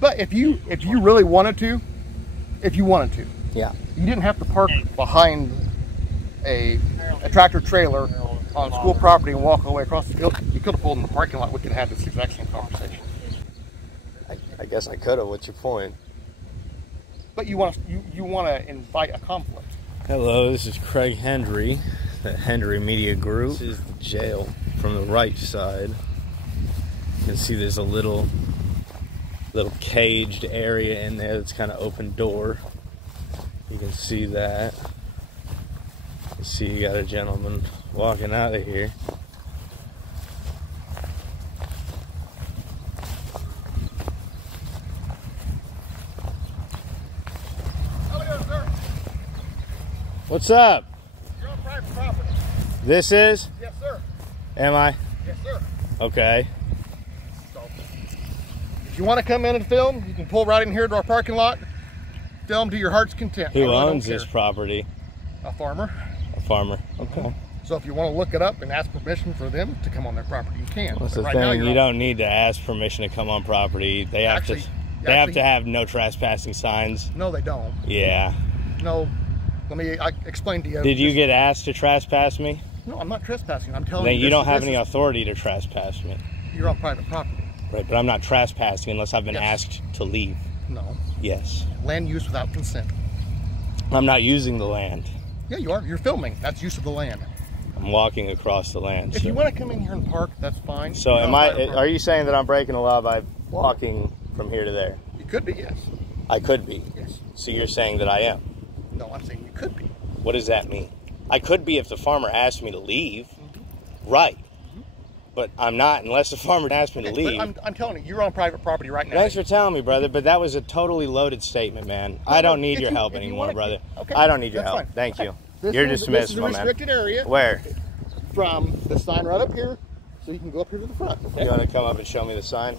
But if you really wanted to, yeah, you didn't have to park behind a tractor trailer on school property and walk all the way across the field. You could have pulled in the parking lot. We could have had this exact same conversation. I guess I could have. What's your point? But you want to invite a conflict. Hello, this is Craig Hendry, the Hendry Media Group. This is the jail from the right side. You can see there's a little caged area in there that's kind of open door. You can see that. You see you got a gentleman walking out of here. What's up? You're on private property. This is? Yes, sir. Am I? Yes, sir. Okay. So, if you want to come in and film, you can pull right in here to our parking lot. Film to your heart's content. Who owns this property? A farmer. A farmer. Okay. So if you want to look it up and ask permission for them to come on their property, you can. That's the thing. You don't need to ask permission to come on property. They have to have no trespassing signs. No, they don't. Yeah. No. Let me explain to you. Did you get asked to trespass me? No, I'm not trespassing. I'm telling you. You don't have any authority to trespass me. You're on private property. Right, but I'm not trespassing unless I've been asked to leave. No. Yes. Land use without consent. I'm not using the land. Yeah, you are. You're filming. That's use of the land. I'm walking across the land. If you want to come in here and park, that's fine. So are you saying that I'm breaking the law by walking from here to there? You could be, yes. I could be? Yes. So you're saying that I am? No, I'm saying you could be. What does that mean? I could be if the farmer asked me to leave. Mm-hmm. Right. Mm-hmm. But I'm not unless the farmer asked me to leave. But I'm telling you, you're on private property right now. Thanks for telling me, brother, but that was a totally loaded statement, man. I don't need your help anymore, brother. Okay. I don't need your help. Fine. Thank you. You're dismissed, my man. This is a restricted area. Where? From the sign right up here, so you can go up here to the front. Okay? You want to come up and show me the sign?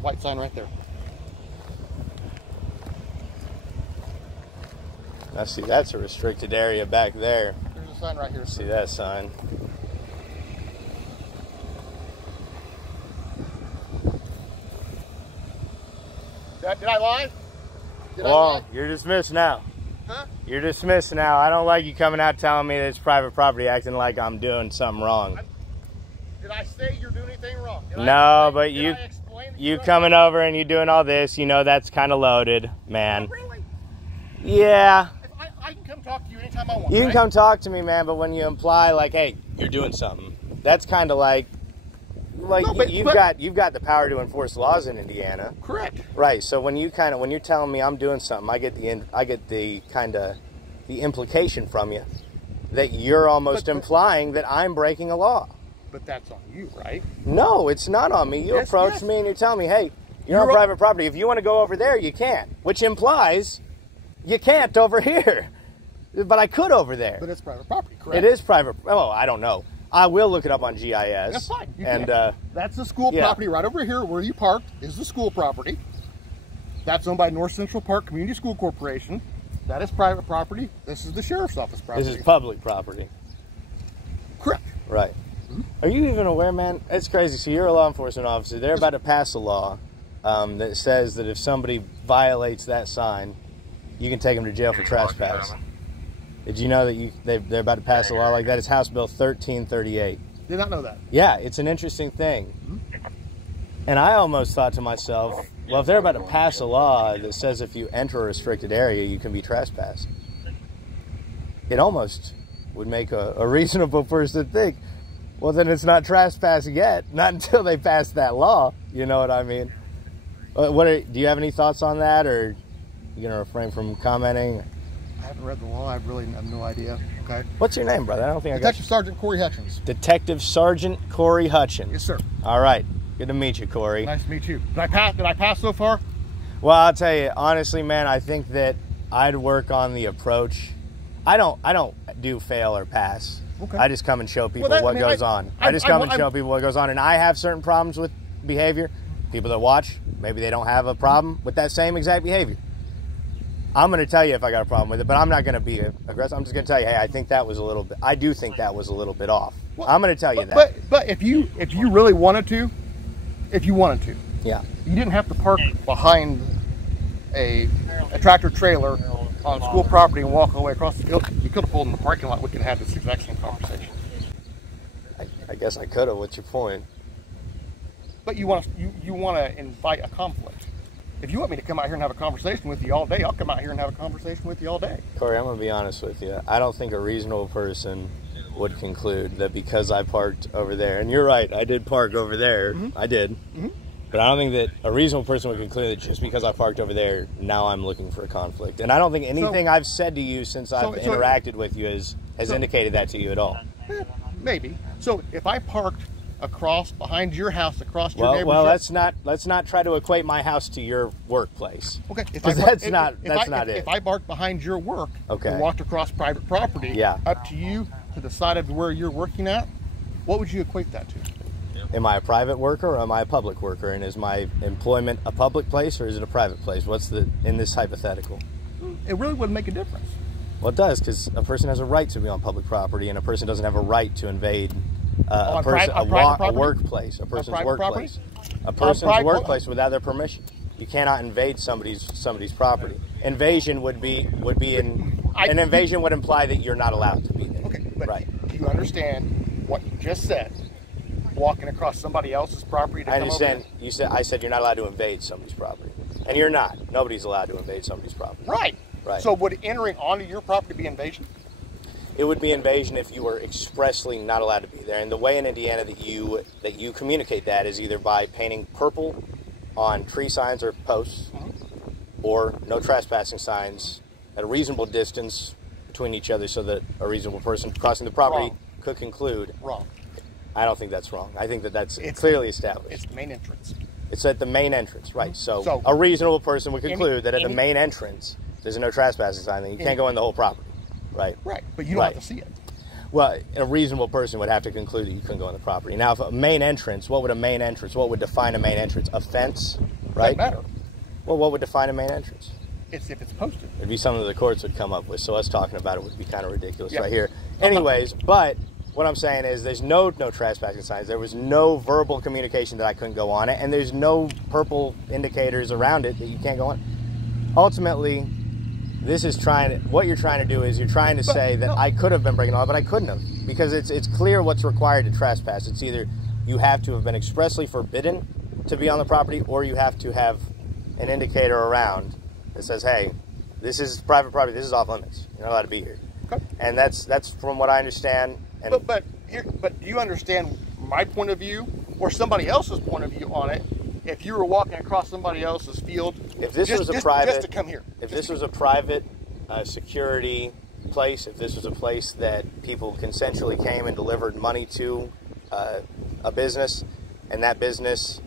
White sign right there. Now see, that's a restricted area back there. There's a sign right here. See that sign? Did I lie? Well, you're dismissed now. Huh? You're dismissed now. I don't like you coming out telling me that it's private property, acting like I'm doing something wrong. Did I say you're doing anything wrong? No, but you coming over and you doing all this, you know that's kind of loaded, man. Oh, really? Yeah. I can come talk to you anytime I want. You can come talk to me, man, but when you imply like, hey, you're doing something, that's kind of like no, you've got the power to enforce laws in Indiana. Correct. Right. So when you're telling me I'm doing something, I get the implication from you that you're almost implying that I'm breaking a law. But that's on you, right? No, it's not on me. You approach me and you're telling me, hey, you're on private property. If you want to go over there, you can. Which implies you can't over here. But I could over there. But it's private property, correct? It is private. Oh, I don't know. I will look it up on GIS. That's fine. That's the school property right over here where you parked is the school property. That's owned by North Central Park Community School Corporation. That is private property. This is the sheriff's office property. This is public property. Correct. Right. Mm-hmm. Are you even aware, man? It's crazy. So you're a law enforcement officer. They're about to pass a law that says that if somebody violates that sign, you can take them to jail for trespass. Did you know that they're about to pass a law like that? It's House Bill 1338. Did not know that. Yeah, it's an interesting thing. Mm-hmm. And I almost thought to myself, well, if they're about to pass a law that says if you enter a restricted area, you can be trespassed, it almost would make a reasonable person think, well, then it's not trespassing yet. Not until they pass that law. You know what I mean? Do you have any thoughts on that, or are you going to refrain from commenting? I haven't read the law. I really have no idea. Okay. What's your name, brother? I don't think Detective Sergeant Corey Hutchins. Detective Sergeant Corey Hutchins. Yes, sir. All right. Good to meet you, Corey. Nice to meet you. Did I pass so far? Well, I'll tell you, honestly, man, I think that I'd work on the approach. I don't do fail or pass. Okay. I just come and show people what goes on. I just come and show people what goes on. And I have certain problems with behavior. People that watch, maybe they don't have a problem with that same exact behavior. I'm going to tell you if I got a problem with it, but I'm not going to be aggressive. I'm just going to tell you, hey, I think that was a little bit. I do think that was a little bit off. Well, I'm going to tell you that. But if you really wanted to, yeah, you didn't have to park behind a tractor trailer on school property and walk all the way across the field. You could have pulled in the parking lot. We could have this exact same conversation. I guess I could have. What's your point? But you want to invite a conflict. If you want me to come out here and have a conversation with you all day, I'll come out here and have a conversation with you all day. Corey, I'm going to be honest with you. I don't think a reasonable person would conclude that because I parked over there, and you're right, I did park over there. Mm-hmm. I did. Mm-hmm. But I don't think that a reasonable person would conclude that just because I parked over there, now I'm looking for a conflict. And I don't think anything I've said to you since I've interacted with you has indicated that to you at all. Maybe. So if I parked across behind your house, across your neighbor's well, let's not try to equate my house to your workplace. Okay, that's not it. If I parked behind your work, okay, and walked across private property, yeah, up to you to the side of where you're working at, what would you equate that to? Am I a private worker or am I a public worker? And is my employment a public place or is it a private place? What's in this hypothetical? It really wouldn't make a difference. Well, it does, because a person has a right to be on public property, and a person doesn't have a right to invade a workplace, a person's workplace, a person's workplace without their permission. You cannot invade somebody's property. Invasion would an invasion would imply that you're not allowed to be there. Okay, but right. Do you understand what you just said? Walking across somebody else's property to I understand. I said you're not allowed to invade somebody's property, and you're not. Nobody's allowed to invade somebody's property. Right. Right. So would entering onto your property be invasion? It would be invasion if you were expressly not allowed to be there. And the way in Indiana that you communicate that is either by painting purple on tree signs or posts, mm-hmm, or no trespassing signs at a reasonable distance between each other so that a reasonable person crossing the property could conclude. Wrong. I don't think that's wrong. I think that's clearly established. It's the main entrance. It's at the main entrance, right. So a reasonable person would conclude that at the main entrance, there's a no trespassing sign, then you can't go in the whole property. Right. Right. But you don't have to see it. Well, a reasonable person would have to conclude that you couldn't go on the property. Now, if a main entrance, what would define a main entrance? A fence, right? Doesn't matter. Well, what would define a main entrance? It's if it's posted. It'd be something that the courts would come up with, so us talking about it would be kind of ridiculous right here. Anyways, but what I'm saying is there's no trespassing signs. There was no verbal communication that I couldn't go on it, and there's no purple indicators around it that you can't go on. Ultimately, what you're trying to do is you're trying to say that I could have been breaking the law, but I couldn't have, because it's clear what's required to trespass. It's either you have to have been expressly forbidden to be on the property, or you have to have an indicator around that says, hey, this is private property, this is off limits, you're not allowed to be here. Okay. And that's from what I understand. And but do you understand my point of view or somebody else's point of view on it? If you were walking across somebody else's field, if this was a private security place, if this was a place that people consensually came and delivered money to a business, and that business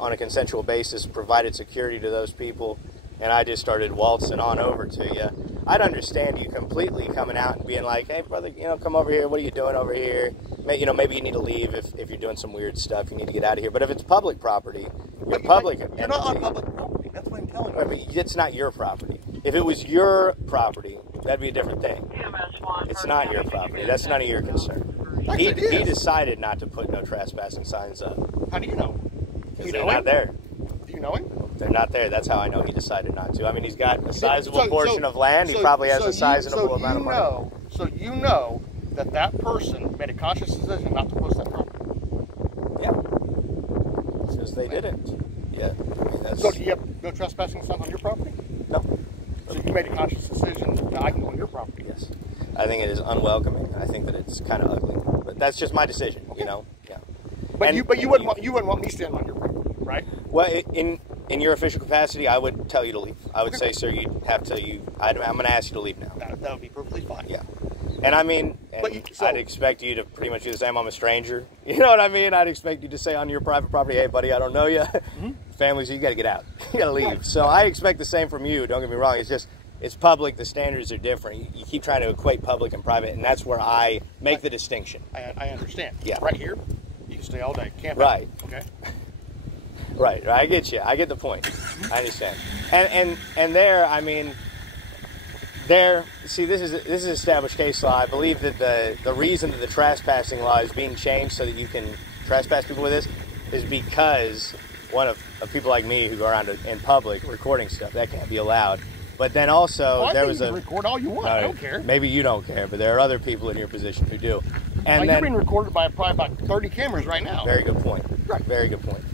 on a consensual basis provided security to those people, and I just started waltzing on over to you, I'd understand you completely coming out and being like, hey, brother, come over here. What are you doing over here? Maybe you need to leave if you're doing some weird stuff. You need to get out of here. But if it's public property, you're not on public property. That's what I'm telling you. But it's not your property. If it was your property, that'd be a different thing. It's not your property. That's none of your concern. He decided not to put no trespassing signs up. How do you know? Because they're not there. Do you know him? They're not there. That's how I know he decided not to. I mean, he's got a sizable portion of land. He probably has a sizable amount of money. So you know that person made a conscious decision not to post that property. Yeah. Because they didn't. Yeah. So do you have no trespassing signs on your property? No. So you made a conscious decision that I can go on your property? Yes. I think it is unwelcoming. I think that it's kind of ugly. But that's just my decision, Yeah. But you wouldn't want me standing on your property, right? Well, in your official capacity, I would tell you to leave. I would say, sir, I'm going to ask you to leave now. That would be perfectly fine. Yeah. And I mean, I'd expect you to pretty much do the same. I'm a stranger. You know what I mean? I'd expect you to say on your private property, hey, buddy, I don't know you. Mm-hmm. Families, you got to get out. You got to leave. Right. So I expect the same from you. Don't get me wrong. It's just, it's public. The standards are different. You keep trying to equate public and private, and that's where I make the distinction. I understand. Yeah. Right here, you can stay all day. Camp right. Out. Okay. Right. I get you. I get the point. I understand. And there, I mean, See, this is established case law. I believe that the reason that the trespassing law is being changed so that you can trespass people with this is because one of people like me who go around in public recording stuff, that can't be allowed. But then also there was a record all you want. I don't care. Maybe you don't care, but there are other people in your position who do. And you're being recorded by probably about 30 cameras right now. Very good point. Right. Very good point.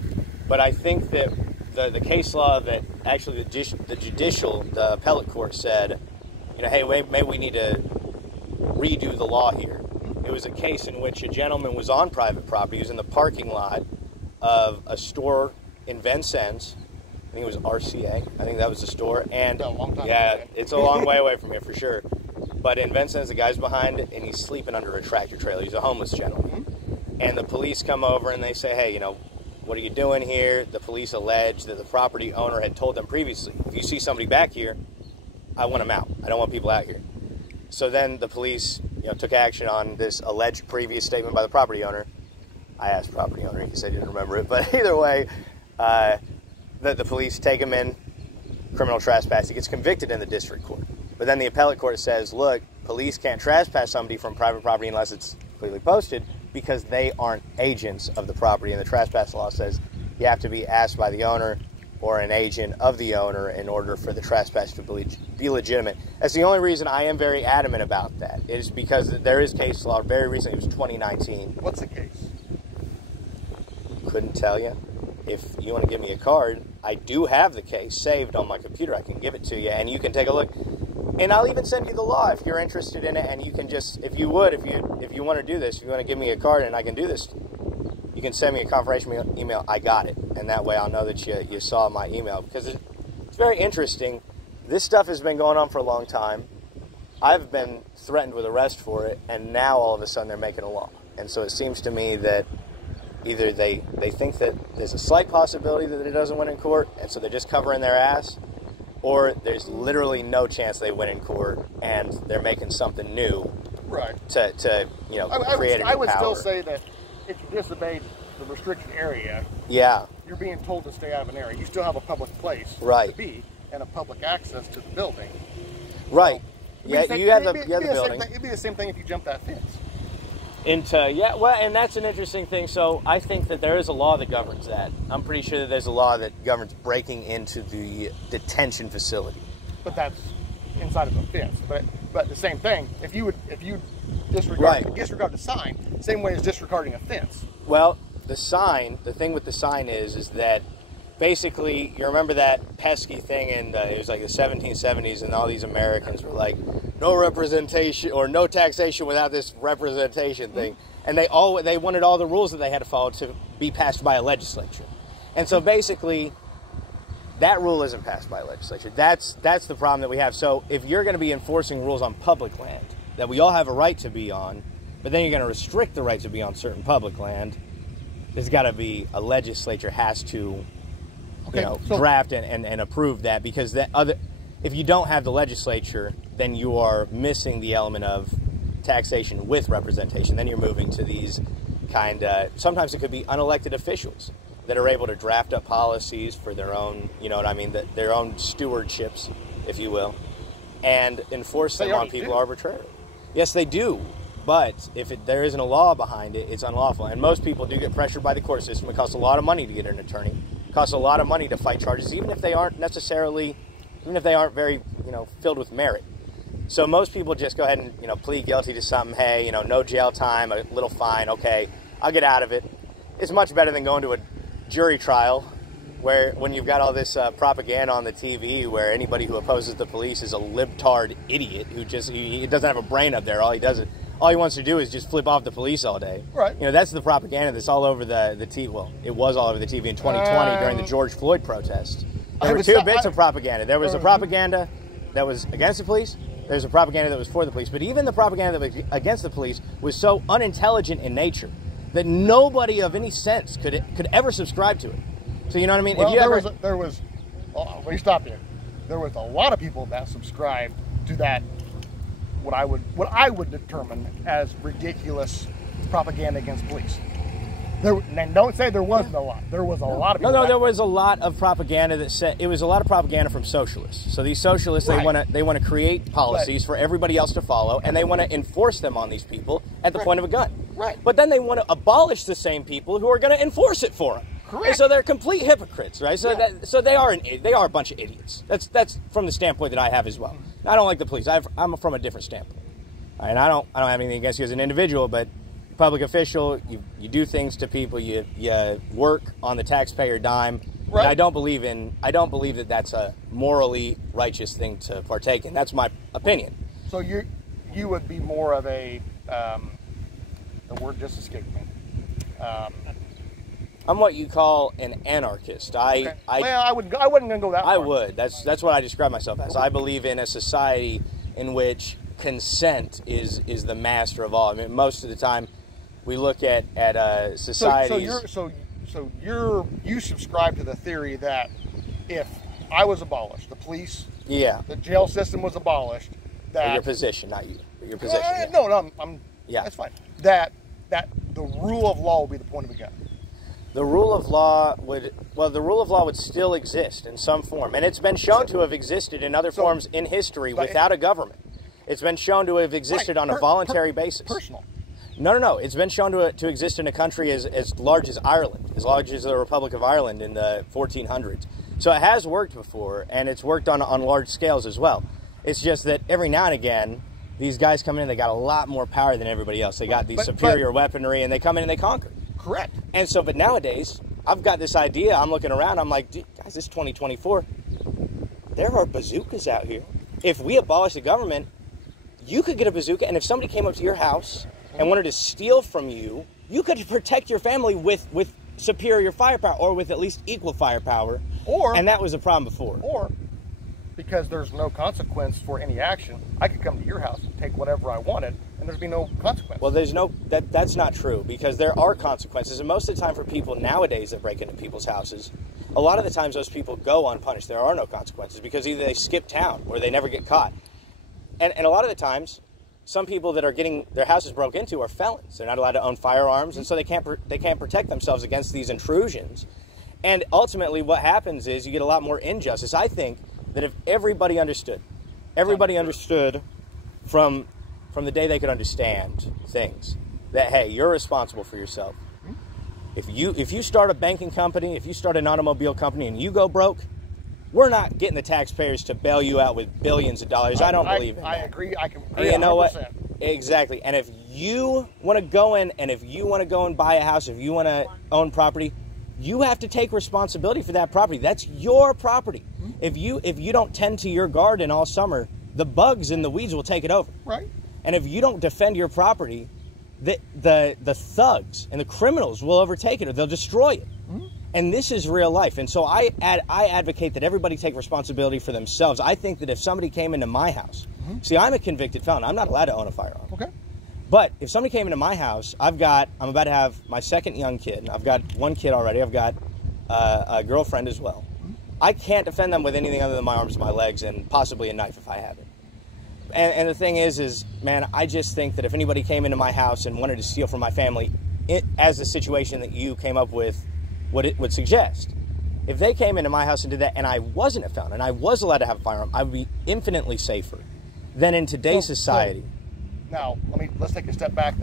But I think that the case law that actually the appellate court said, hey, maybe we need to redo the law here. It was a case in which a gentleman was on private property. He was in the parking lot of a store in Vincennes. I think it was RCA. I think that was the store. And a long time yeah, it's a long way away from here for sure. But in Vincennes, the guy's behind it, and he's sleeping under a tractor trailer. He's a homeless gentleman. And the police come over and they say, hey, what are you doing here? The police allege that the property owner had told them previously, if you see somebody back here, I want them out. I don't want people out here. So then the police, took action on this alleged previous statement by the property owner. I asked the property owner, he said he didn't remember it, but either way, the police take him in, criminal trespass. He gets convicted in the district court. But then the appellate court says, look, police can't trespass somebody from private property unless it's clearly posted because they aren't agents of the property. And the trespass law says you have to be asked by the owner or an agent of the owner in order for the trespass to be legitimate. That's the only reason I am very adamant about that. It is because there is case law very recently. It was 2019. What's the case? Couldn't tell you. If you want to give me a card, I do have the case saved on my computer. I can give it to you, and you can take a look. And I'll even send you the law if you're interested in it. And you can just, if you want to do this, if you want to give me a card and I can do this, you can send me a confirmation email. I got it, and that way I'll know that you saw my email because it's very interesting. This stuff has been going on for a long time. I've been threatened with arrest for it, and now all of a sudden they're making a law. And so it seems to me that either they think that there's a slight possibility that it doesn't win in court, and so they're just covering their ass, or there's literally no chance they win in court, and they're making something new, right? To create a new I would power. still say that if you disobeyed the restricted area, yeah, you're being told to stay out of an area. You still have a public place right. to be and a public access to the building, right? So, yeah, you have the building. It'd be the same thing if you jumped that fence. And that's an interesting thing. So I think that there is a law that governs that. I'm pretty sure that there's a law that governs breaking into the detention facility. But that's inside of a fence. But the same thing. If you disregard the sign, same way as disregarding a fence. Well, the thing with the sign is that basically, you remember that pesky thing in it was like the 1770s, and all these Americans were like, no representation or no taxation without this representation thing. And they wanted all the rules that they had to follow to be passed by a legislature. And so basically, that rule isn't passed by a legislature. That's the problem that we have. So if you're going to be enforcing rules on public land that we all have a right to be on, but then you're going to restrict the right to be on certain public land, there's got to be a legislature has to draft and approve that, because if you don't have the legislature, then you are missing the element of taxation with representation. Then you're moving to these sometimes it could be unelected officials that are able to draft up policies for their own, their own stewardships, if you will, and enforce them on people arbitrarily. Yes, they do. But if there isn't a law behind it, it's unlawful. And most people do get pressured by the court system. It costs a lot of money to get an attorney. It costs a lot of money to fight charges, even if they aren't very, filled with merit. So most people just go ahead and, plead guilty to something. Hey, no jail time, a little fine. Okay, I'll get out of it. It's much better than going to a jury trial when you've got all this propaganda on the TV where anybody who opposes the police is a libtard idiot who he doesn't have a brain up there. All he wants to do is just flip off the police all day. Right. That's the propaganda that's all over the TV. Well, it was all over the TV in 2020 during the George Floyd protest. There were two bits of propaganda. There was a propaganda that was against the police. There's a propaganda that was for the police. But even the propaganda that was against the police was so unintelligent in nature that nobody of any sense could ever subscribe to it. So you know what I mean? Well, let me stop you. There was a lot of people that subscribed to that. What I would determine as ridiculous propaganda against police. And don't say there wasn't a lot. There was a lot of people. No, there was a lot of propaganda that said it was a lot of propaganda from socialists. So these socialists, they want to create policies for everybody else to follow, and they want to enforce them on these people at the point of a gun. Right. But then they want to abolish the same people who are going to enforce it for them. Correct. And so they're complete hypocrites, right? So so they are a bunch of idiots. That's from the standpoint that I have as well. I don't like the police. I'm from a different standpoint, and I don't have anything against you as an individual, but public official, you do things to people, you work on the taxpayer dime. Right. And I don't believe that that's a morally righteous thing to partake in. That's my opinion. So you would be more of a the word just escaped me. I'm what you call an anarchist. Okay. I wasn't going to go that far. I would. That's what I describe myself as. I believe in a society in which consent is the master of all. I mean, most of the time we look at societies. So you subscribe to the theory that if I was abolished, the police, the jail system was abolished, that your position, not you, but your position. No, I'm that's fine. That the rule of law would be the point of a gun. The rule of law would still exist in some form, and it's been shown to have existed in other forms in history without a government. It's been shown to have existed on a voluntary basis. Personal. No. It's been shown to exist in a country as large as Ireland, as large as the Republic of Ireland in the 1400s. So it has worked before, and it's worked on large scales as well. It's just that every now and again, these guys come in, they got a lot more power than everybody else. They got these superior weaponry, and they come in and they conquer. Correct. And so, but nowadays, I've got this idea. I'm looking around. I'm like, guys, this is 2024. There are bazookas out here. If we abolish the government, you could get a bazooka, and if somebody came up to your house and wanted to steal from you, you could protect your family with superior firepower, or with at least equal firepower. And that was a problem before. Or, because there's no consequence for any action, I could come to your house and take whatever I wanted, and there'd be no consequence. Well, that's not true, because there are consequences, and most of the time for people nowadays that break into people's houses, a lot of the times those people go unpunished. There are no consequences, because either they skip town or they never get caught. And a lot of the times, some people that are getting their houses broke into are felons. They're not allowed to own firearms, and so they can't protect themselves against these intrusions. And ultimately, what happens is you get a lot more injustice. I think that if everybody understood from the day they could understand things, that hey, you're responsible for yourself. If you start a banking company, if you start an automobile company, and you go broke, we're not getting the taxpayers to bail you out with billions of dollars. I don't believe in that. I agree. I can agree. You know 100%. What? Exactly. And if you want to go in and buy a house, if you want to own property, you have to take responsibility for that property. That's your property. If you don't tend to your garden all summer, the bugs and the weeds will take it over. Right. And if you don't defend your property, the thugs and the criminals will overtake it, or they'll destroy it. And this is real life. And so I advocate that everybody take responsibility for themselves. I think that if somebody came into my house, see, I'm a convicted felon. I'm not allowed to own a firearm. Okay. But if somebody came into my house, I'm about to have my second young kid. I've got one kid already. I've got a girlfriend as well. I can't defend them with anything other than my arms and my legs, and possibly a knife if I have it. And the thing is, man, I just think that if anybody came into my house and wanted to steal from my family, as the situation that you came up with would suggest, if they came into my house and did that, and I wasn't a felon, and I was allowed to have a firearm, I would be infinitely safer than in today's society. Now, let's take a step back.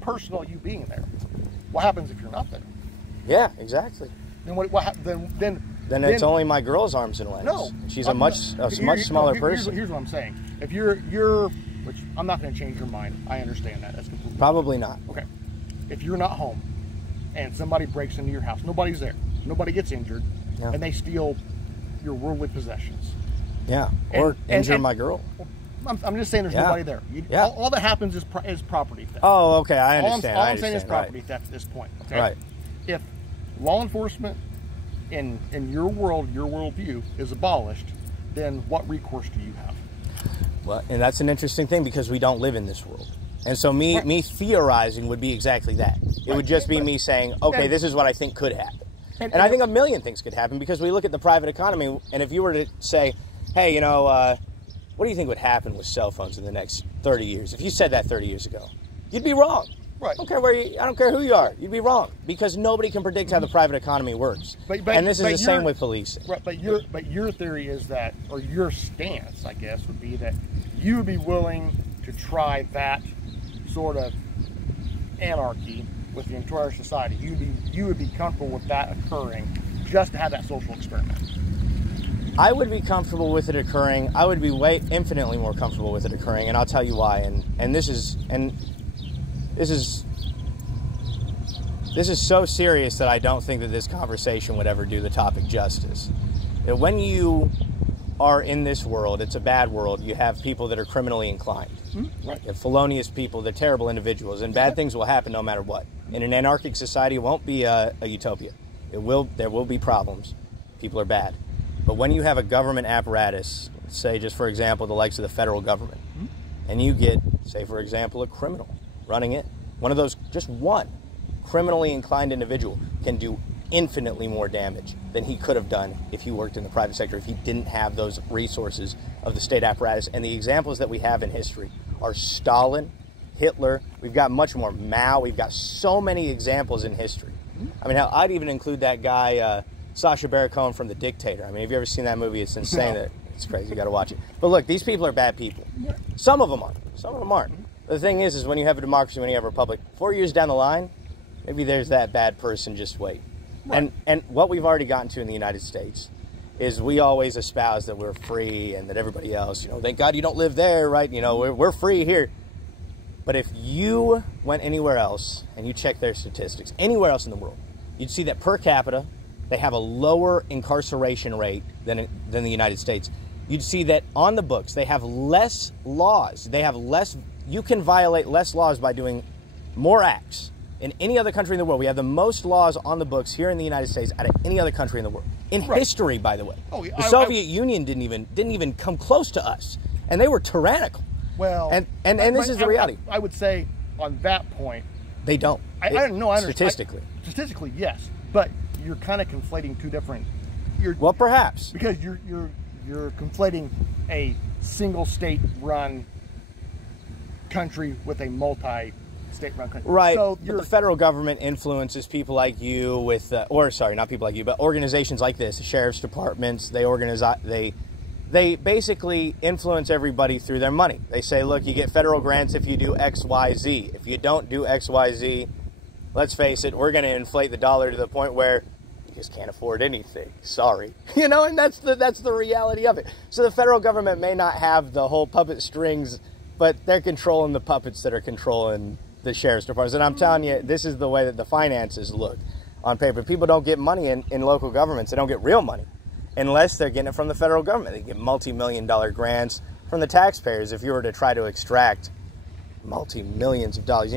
Personal, you being there. What happens if you're not there? Yeah, exactly. Then Then it's only my girl's arms and legs. No, she's a much smaller person. Here's what I'm saying. If you're, which I'm not going to change your mind. I understand that. That's completely probably not. Okay. If you're not home and somebody breaks into your house, nobody's there, nobody gets injured, and they steal your worldly possessions. Yeah. Or injure my girl. I'm just saying there's nobody there. All that happens is property theft. Oh, okay. I understand. All I'm saying is property theft at this point. Okay? Right. If law enforcement in your world, your worldview is abolished, then what recourse do you have? Well, and that's an interesting thing because we don't live in this world. And so me theorizing would be exactly that. It would just be me saying, okay, this is what I think could happen. And I think a million things could happen because we look at the private economy, and if you were to say, hey, what do you think would happen with cell phones in the next 30 years? If you said that 30 years ago, you'd be wrong. Right. I don't care I don't care who you are. You'd be wrong because nobody can predict how the private economy works. And this is the same with policing. Right, but your theory is that, or your stance, I guess, would be that you would be willing to try that sort of anarchy with the entire society. You would be comfortable with that occurring just to have that social experiment. I would be comfortable with it occurring. I would be infinitely more comfortable with it occurring, and I'll tell you why. And this is so serious that I don't think that this conversation would ever do the topic justice. That when you are in this world, it's a bad world. You have people that are criminally inclined. Right. You have felonious people, they're terrible individuals, and bad things will happen no matter what. In an anarchic society, it won't be a utopia. There will be problems. People are bad. But when you have a government apparatus, say just for example, the likes of the federal government, and you get, say for example, a criminal running it, one of those, just one criminally inclined individual can do infinitely more damage than he could have done if he worked in the private sector, if he didn't have those resources of the state apparatus. And the examples that we have in history are Stalin, Hitler, we've got much more, Mao, we've got so many examples in history. I mean, I'd even include that guy, Sacha Baron Cohen from The Dictator. I mean, have you ever seen that movie? It's insane. That it's crazy. You got to watch it. But look, these people are bad people. Some of them are. Some of them aren't. The thing is when you have a democracy, when you have a republic, 4 years down the line, maybe there's that bad person. Just wait. Right. And what we've already gotten to in the United States is we always espouse that we're free and that everybody else, thank God you don't live there, right? We're free here. But if you went anywhere else and you check their statistics, anywhere else in the world, you'd see that per capita, they have a lower incarceration rate than the United States. You'd see that on the books, they have less laws. You can violate less laws by doing more acts. In any other country in the world, we have the most laws on the books here in the United States out of any other country in the world. In history, by the way. The Soviet Union didn't even come close to us. And they were tyrannical. Well, and this is the reality. I would say on that point, they don't. I understand. Statistically. Statistically, yes. But you're kind of conflating two different. Well, perhaps. Because you're conflating a single state run country with a multi-state run country. Right. So but the federal government influences people like you with, or sorry, not people like you, but organizations like this, the sheriff's departments. They basically influence everybody through their money. They say, look, you get federal grants if you do X, Y, Z. If you don't do X, Y, Z, let's face it, we're going to inflate the dollar to the point where you just can't afford anything. Sorry. And that's the reality of it. So the federal government may not have the whole puppet strings, but they're controlling the puppets that are controlling the sheriff's departments. And I'm telling you, this is the way that the finances look on paper. People don't get money in local governments. They don't get real money unless they're getting it from the federal government. They get multi-million-dollar grants from the taxpayers. If you were to try to extract multi-millions of dollars,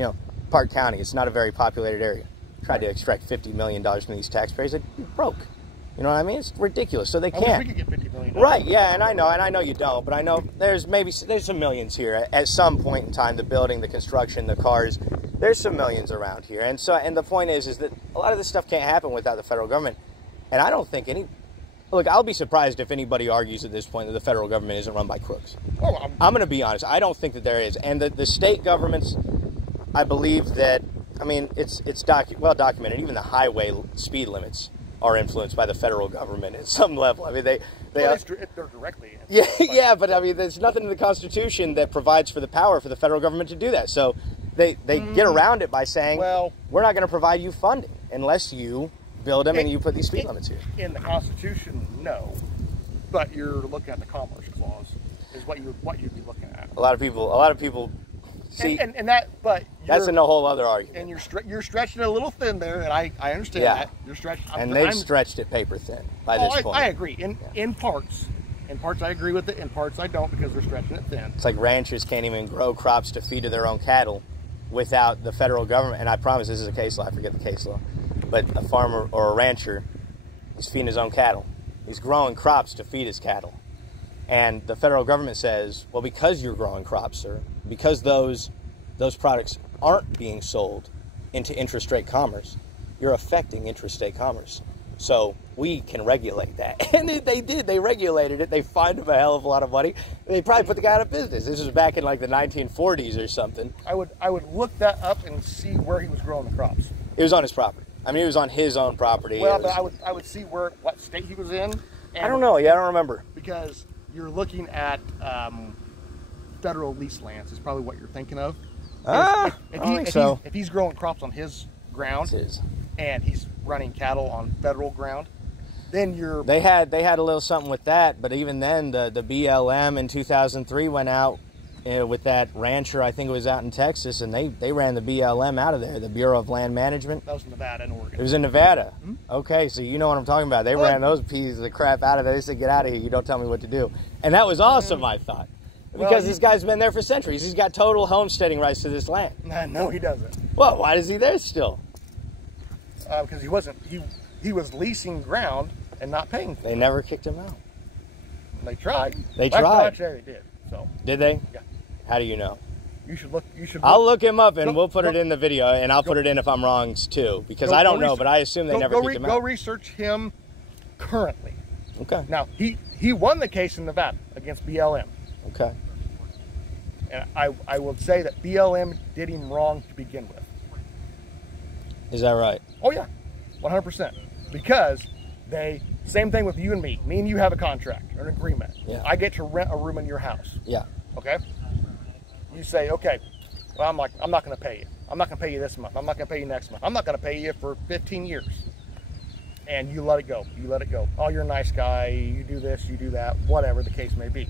Parke County, it's not a very populated area. Tried to extract $50 million from these taxpayers, they'd be broke. You know what I mean? It's ridiculous. So they can't. We could get $50 million. Right, yeah, and I know you don't, but I know there's some millions here at some point in time, the building, the construction, the cars, there's some millions around here. And the point is that a lot of this stuff can't happen without the federal government. And I don't think look, I'll be surprised if anybody argues at this point that the federal government isn't run by crooks. I'm going to be honest. I don't think that there is. And the state governments, I believe that, it's well documented. Even the highway speed limits are influenced by the federal government at some level. They're directly. Yeah, but there's nothing in the Constitution that provides for the power for the federal government to do that. So they get around it by saying, well, we're not going to provide you funding unless you build them and you put these speed limits here. In the Constitution, no, but you're looking at the Commerce Clause is what you'd be looking at. A lot of people see, but that's a whole other argument. And you're stretching it a little thin there, and I understand that you're stretching. They've stretched it paper thin by this point. I agree. In parts I agree with it. In parts I don't, because they're stretching it thin. It's like ranchers can't even grow crops to feed to their own cattle without the federal government. And I promise this is a case law. I forget the case law. But a farmer or a rancher is feeding his own cattle. He's growing crops to feed his cattle. And the federal government says, well, because you're growing crops, sir, because those products aren't being sold into interstate commerce, you're affecting interstate commerce. So we can regulate that. And they did. They regulated it. They fined him a hell of a lot of money. They probably put the guy out of business. This was back in like the 1940s or something. I would look that up and see where he was growing the crops. It was on his property. I mean, it was on his own property. Well, but I would see what state he was in. I don't know. Yeah, I don't remember. Because you're looking at federal lease lands is probably what you're thinking of. If he's growing crops on his ground and he's running cattle on federal ground, then you're... They had a little something with that, but even then, the BLM in 2003 went out with that rancher, I think it was out in Texas, and they ran the BLM out of there, the Bureau of Land Management. That was in Nevada and Oregon. It was in Nevada. Mm-hmm. Okay, so you know what I'm talking about. They ran those pieces of crap out of there. They said, get out of here. You don't tell me what to do. And that was awesome, I thought. Because this guy's been there for centuries. He's got total homesteading rights to this land. No, he doesn't. Well, why is he there still? Because he was leasing ground and not paying for it. They never kicked him out. They tried. They tried. Actually, they did. So. Did they? Yeah. How do you know? You should look. I'll look him up and we'll put it in the video, and I'll put it in if I'm wrong too, because I don't know, but I assume they never kicked him out. Go research him currently. Okay. Now he won the case in Nevada against BLM. Okay. And I will say that BLM did him wrong to begin with. Is that right? Oh yeah, 100%. Because same thing with you and me. Me and you have a contract or an agreement. Yeah. I get to rent a room in your house. Yeah. Okay. You say, okay, well, I'm not going to pay you. I'm not going to pay you this month. I'm not going to pay you next month. I'm not going to pay you for 15 years. And you let it go. You let it go. Oh, you're a nice guy. You do this, you do that, whatever the case may be.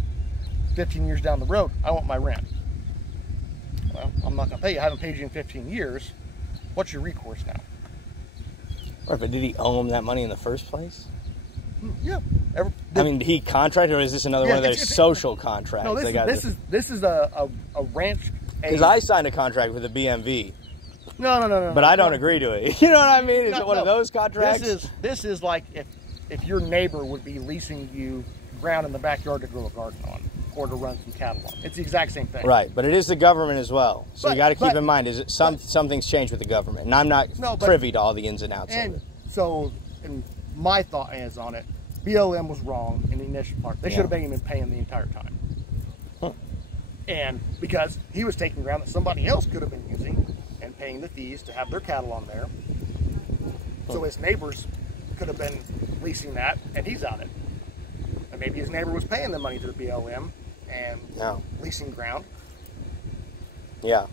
15 years down the road, I want my rent. Well, I'm not going to pay you. I haven't paid you in 15 years. What's your recourse now? Right, but did he owe him that money in the first place? Yeah. I mean, did he contract, or is this another one of their social contracts? No, this is a ranch. Because I signed a contract with the BMV. No. But I don't agree to it. You know what I mean? Is it one of those contracts? This is like if your neighbor would be leasing you ground in the backyard to grow a garden on, or to run some cattle on. It's the exact same thing. Right, but it is the government as well. So you got to keep in mind, is it something's changed with the government, and I'm not privy to all the ins and outs of it. So, and my thought is on it, BLM was wrong in the initial part. They should have been even paying the entire time. Huh. And because he was taking ground that somebody else could have been using and paying the fees to have their cattle on there. So his neighbors could have been leasing that, and he's on it. And maybe his neighbor was paying the money to the BLM and leasing ground. Yeah.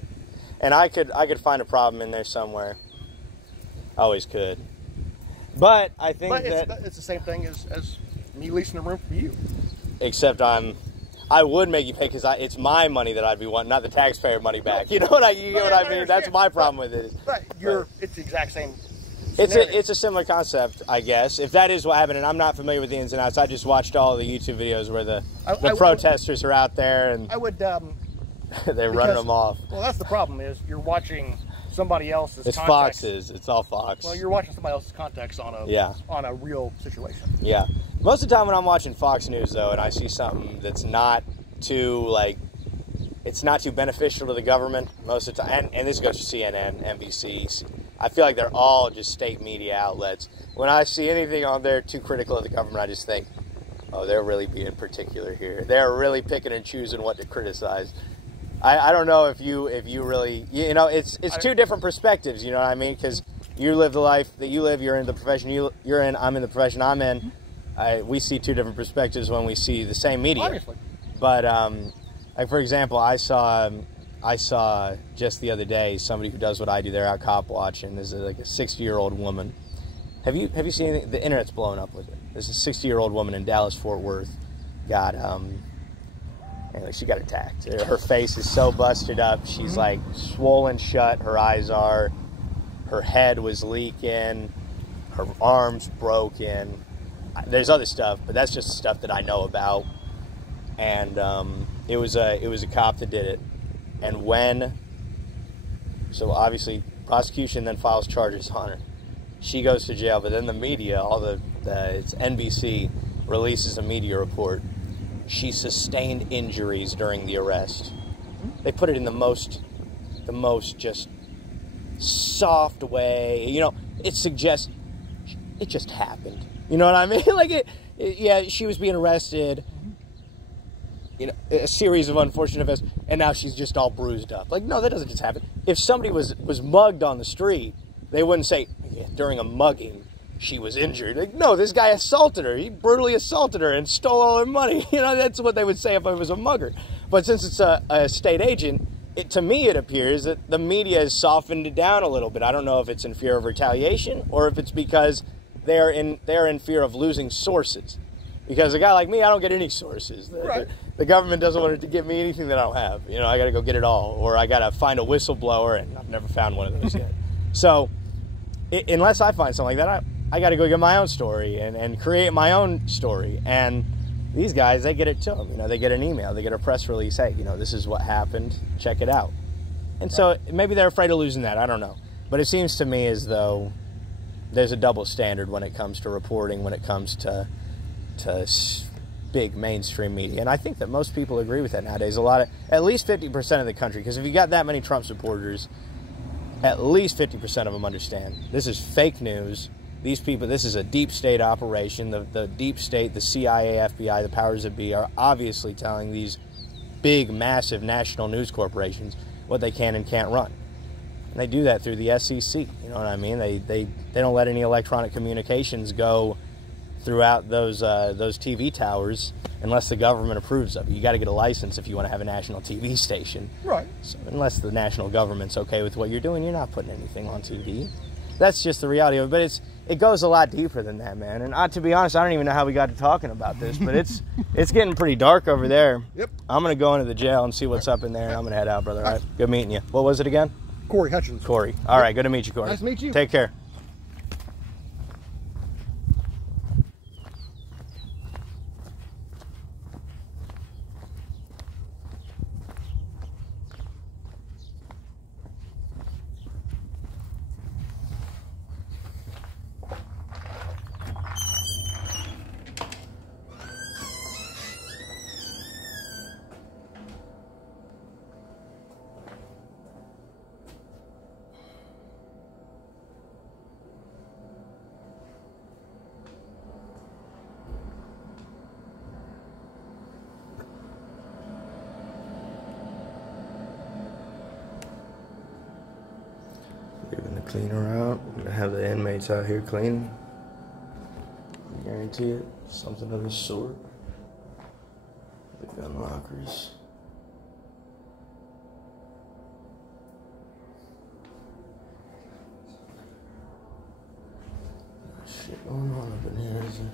And I could find a problem in there somewhere. Always could. But I think it's the same thing as me leasing a room for you. Except I would make you pay because it's my money that I'd be wanting, not the taxpayer money back. You know what I mean? That's my problem with it. But it's the exact same. It's a similar concept, I guess. If that is what happened, and I'm not familiar with the ins and outs, I just watched all the YouTube videos where the protesters are out there and they're running them off. Well, that's the problem is you're watching somebody else's context. Foxes. It's all Fox. Well, you're watching somebody else's context on a real situation. Yeah. Most of the time when I'm watching Fox News, though, and I see something that's not too, it's not too beneficial to the government most of the time, and this goes to CNN, NBC, I feel like they're all just state media outlets. When I see anything on there too critical of the government, I just think, oh, they're really being particular here. They're really picking and choosing what to criticize. I don't know if you really, it's two different perspectives, you know what I mean? Because you live the life that you live, you're in the profession you're in, I'm in the profession I'm in. We see two different perspectives when we see the same media. Obviously. But, for example, I saw just the other day somebody who does what I do. They're out cop watching. This is like a 60-year-old woman. Have you seen anything? The internet's blown up with it. There's a 60-year-old woman in Dallas, Fort Worth. Anyway, she got attacked. Her face is so busted up. She's like swollen shut. Her eyes are. Her head was leaking. Her arms broken. There's other stuff, but that's just stuff that I know about. And it was a cop that did it. And so obviously prosecution then files charges on her. She goes to jail, but then the media, it's NBC, releases a media report. She sustained injuries during the arrest. They put it in the most just soft way. It suggests it just happened. You know what I mean? Like, yeah, she was being arrested, you know, a series of unfortunate events, and now she's just all bruised up. Like, no, that doesn't just happen. If somebody was mugged on the street, they wouldn't say, yeah, during a mugging, she was injured. Like, no, this guy assaulted her. He brutally assaulted her and stole all her money. You know, that's what they would say if I was a mugger. But since it's a state agent, to me it appears that the media has softened it down a little bit. I don't know if it's in fear of retaliation or if it's because they're in fear of losing sources. Because a guy like me, I don't get any sources. The government doesn't want to give me anything that I don't have. You know, I got to go get it all, or I got to find a whistleblower, and I've never found one of those yet. So, unless I find something like that, I got to go get my own story and create my own story. And these guys, they get it to them. You know, they get an email, they get a press release. Hey, you know, this is what happened. Check it out. And so maybe they're afraid of losing that. I don't know. But it seems to me as though there's a double standard when it comes to reporting, when it comes to big mainstream media. And I think that most people agree with that nowadays. At least 50% of the country, because if you got that many Trump supporters, at least 50% of them understand this is fake news. These people, this is a deep state operation. The deep state, the CIA, FBI, the powers that be are obviously telling these big, massive national news corporations what they can and can't run. And they do that through the SEC. You know what I mean? They don't let any electronic communications go throughout those TV towers unless the government approves of it. You got to get a license if you want to have a national TV station. Right. So unless the national government's okay with what you're doing, you're not putting anything on TV. That's just the reality of it. But it goes a lot deeper than that, man. And to be honest, I don't even know how we got to talking about this, but it's getting pretty dark over there. Yep. I'm going to go into the jail and see what's up in there, and I'm going to head out, brother. All right. Good meeting you. What was it again? Corey Hutchins. Corey. All right. Good to meet you, Corey. Nice to meet you. Take care. Leaving the cleaner out. I'm gonna have the inmates out here cleaning. I guarantee it. Something of the sort. The gun lockers. Shit going on up in here, is there?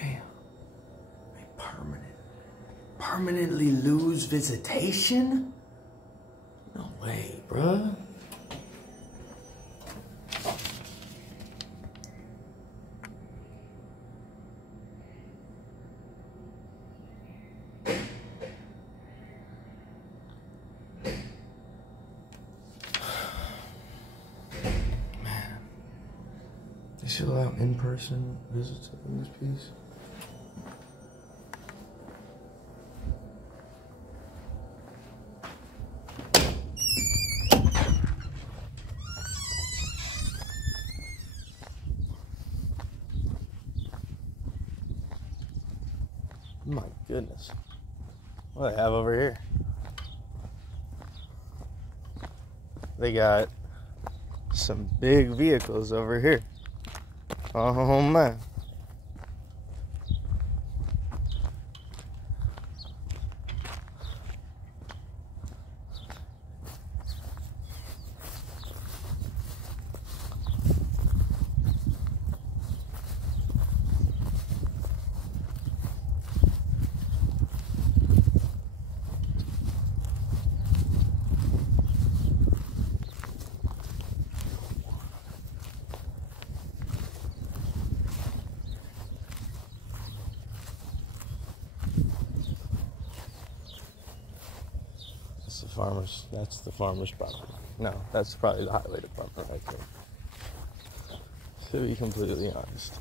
Damn. They permanently lose visitation? No way, bruh. Man. They still allow in-person visits up in this piece? My goodness. What do they have over here? They got some big vehicles over here. Oh man. That's the farmer's property. No, that's probably the highway department right there. To be completely honest.